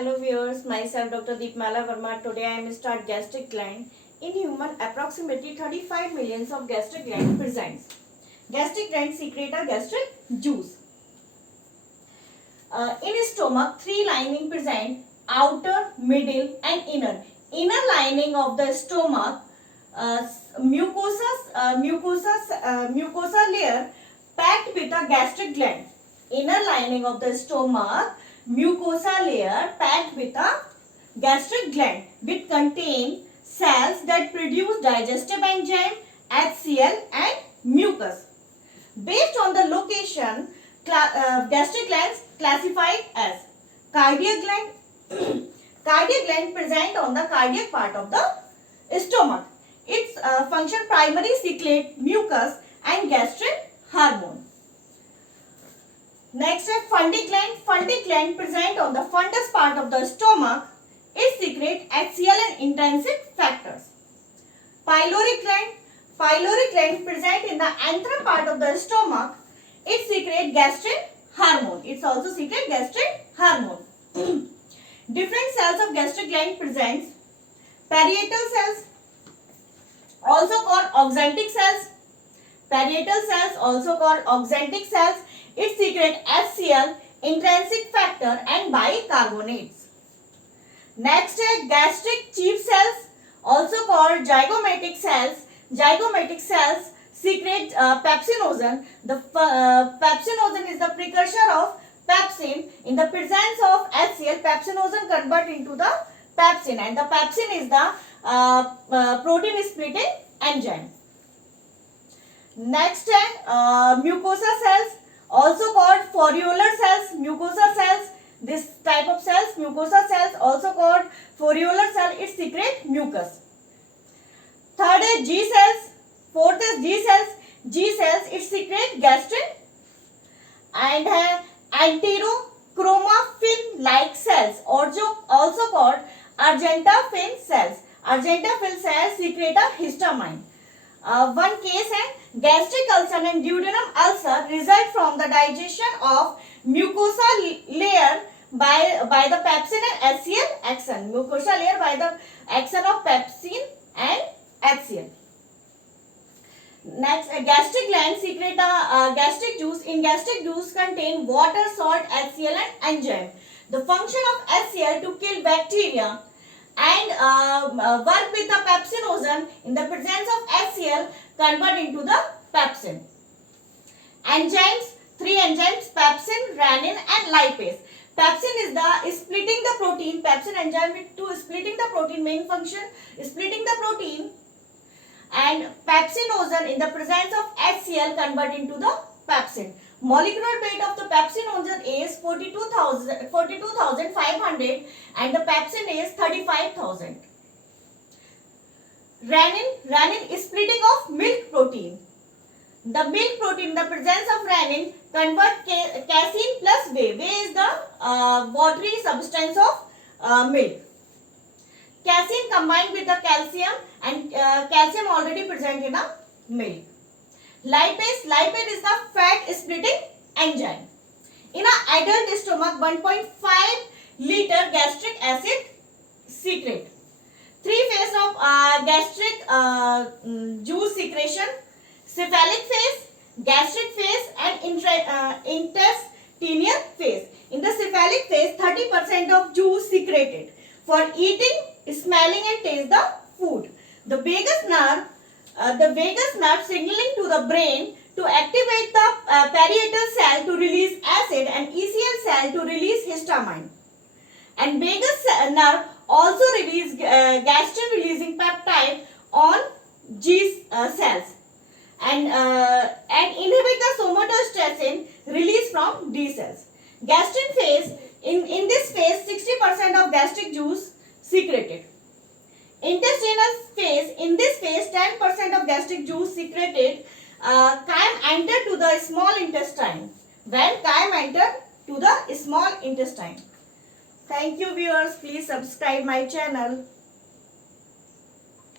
Hello viewers, myself Dr. Deepmala Verma. Today I am start gastric gland. In human, approximately 35 millions of gastric gland presents. Gastric gland secrete a gastric juice. In stomach, three lining present: outer, middle, and inner. Inner lining of the stomach, mucosa layer packed with a gastric gland. Inner lining of the stomach, mucosa layer packed with a gastric gland, which contain cells that produce digestive enzyme, HCl, and mucus. Based on the location, gastric glands classified as cardiac gland. Cardiac gland present on the cardiac part of the stomach. Its function primarily secrete mucus and gastric hormone. Next is fundic gland. Fundic gland present on the fundus part of the stomach. It secrete HCl and intrinsic factors. Pyloric gland. Pyloric gland present in the anther part of the stomach. It secrete gastric hormone. It also secrete gastric hormone. Different cells of gastric gland presents: parietal cells, also called oxantic cells. Parietal cells, also called oxantic cells. It secrete HCl, intrinsic factor, and bicarbonates. Next is gastric chief cells, also called zygomatic cells. Zygomatic cells secrete pepsinogen. The pepsinogen is the precursor of pepsin. In the presence of HCl, pepsinogen convert into the pepsin, and the pepsin is the protein splitting enzyme. Next is mucosa cells, also called foreolar cells. Mucosa cells, this type of cells, mucosa cells, also called foreolar cell, it secrete mucus. Third is G cells. Fourth is G cells. G cells, it secrete gastrin and enterochromafin like cells, also called argentafin cells. Argentafin cells secrete a histamine. One case is gastric ulcer and duodenum ulcer result from the digestion of mucosa layer by the pepsin and HCl action. Mucosa layer by the action of pepsin and HCl. Next, gastric gland secrete a gastric juice. In gastric juice contain water, salt, HCl, and enzyme. The function of HCl to kill bacteria and work with the pepsinogen. In the presence of HCl, convert into the pepsin. Enzymes, three enzymes: pepsin, rennin, and lipase. Pepsin is the splitting the protein. Pepsin enzyme is to splitting the protein, main function splitting the protein, and pepsinogen in the presence of HCl convert into the pepsin. Molecular weight of the pepsinogen is 42,500 and the pepsin is 35,000. Rennin is splitting of milk protein. The milk protein in the presence of rennin convert casein plus whey. Whey is the watery substance of milk. Casein combined with the calcium, and calcium already present in a milk. Lipase is the fat splitting enzyme. In an adult stomach, 1.5 liter gastric acid secrete. Three phases of gastric juice secretion: cephalic phase, gastric phase, and intestinal phase. In the cephalic phase, 30% of juice secreted for eating, smelling, and taste the food. The vagus nerve signaling to the brain to activate the parietal cell to release acid and ECL cell to release histamine. And vagus nerve also release gastrin releasing peptide on G cells and inhibit the somatostatin release from D cells. Gastrin phase, in this phase 60% of gastric juice secreted. Intestinal phase, in this phase 10% of gastric juice secreted. Chyme enter to the small intestine. When chyme enter to the small intestine. Thank you viewers, please subscribe my channel.